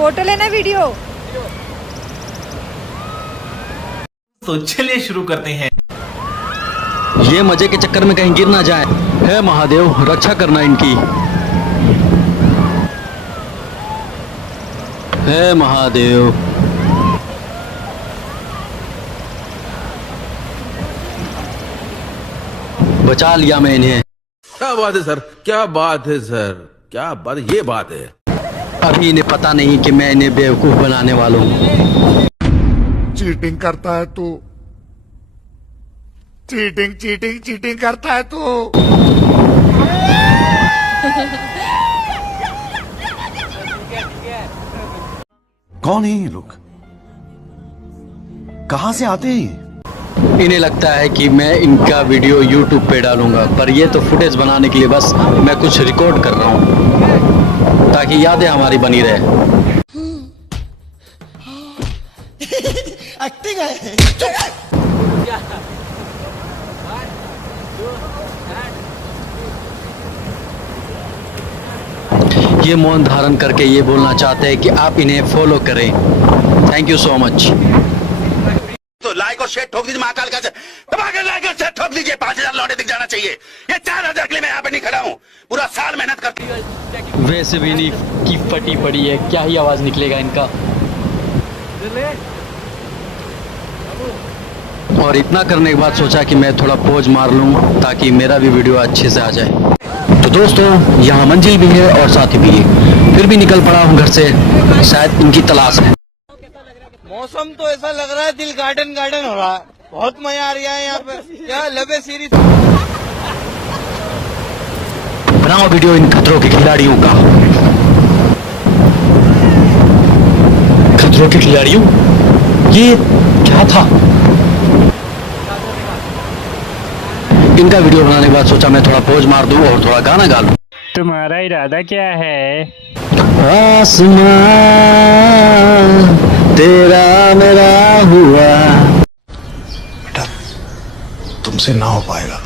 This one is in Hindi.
फोटो लेना वीडियो। तो चलिए शुरू करते हैं। ये मजे के चक्कर में कहीं गिर ना जाए। हे महादेव, रक्षा करना इनकी। हे महादेव। बचा लिया मैं इन्हें। क्या बात है सर, क्या बात है सर, क्या बात, ये बात है। अभी इन्हें पता नहीं कि मैं इन्हें बेवकूफ बनाने वाला हूँ। चीटिंग करता है तू, चीटिंग चीटिंग चीटिंग करता है तू। कौन है ये लोग, कहां से आते हैं? इन्हें लगता है कि मैं इनका वीडियो YouTube पे डालूंगा, पर ये तो फुटेज बनाने के लिए बस मैं कुछ रिकॉर्ड कर रहा हूँ ताकि यादें हमारी बनी रहे। एक्टिंग है। ये मौन धारण करके ये बोलना चाहते हैं कि आप इन्हें फॉलो करें। Thank you so much. तो लाइक और शेयर ठोक दीजिए, महाकाल का दबाकर लाइक और शेयर ठोक दीजिए। 5000 लौटे दिख जाना चाहिए। ये 4000 के लिए मैं यहाँ पे नहीं खड़ा हूँ, पूरा साल मेहनत करती हूँ। वैसे भी नहीं की फटी पड़ी है, क्या ही आवाज निकलेगा इनका। और इतना करने के बाद सोचा कि मैं थोड़ा पोज मार लूं ताकि मेरा भी वीडियो अच्छे से आ जाए। तो दोस्तों, यहाँ मंजिल भी है और साथी भी है, फिर भी निकल पड़ा हूँ घर से, शायद इनकी तलाश है। मौसम तो ऐसा लग रहा है दिल गार्डन गार्डन हो रहा है, बहुत मजा आ रहा है यहाँ पे। क्या लबे सीरीज बनाओ वीडियो इन खतरों के खिलाड़ियों का। खतरों के खिलाड़ियों, ये क्या था? इनका वीडियो बनाने के बाद सोचा मैं थोड़ा पोज मार दूं और थोड़ा गाना गा लूं। तुम्हारा इरादा क्या है? आसमां तेरा मेरा हुआ। बेटा, तुमसे ना हो पाएगा।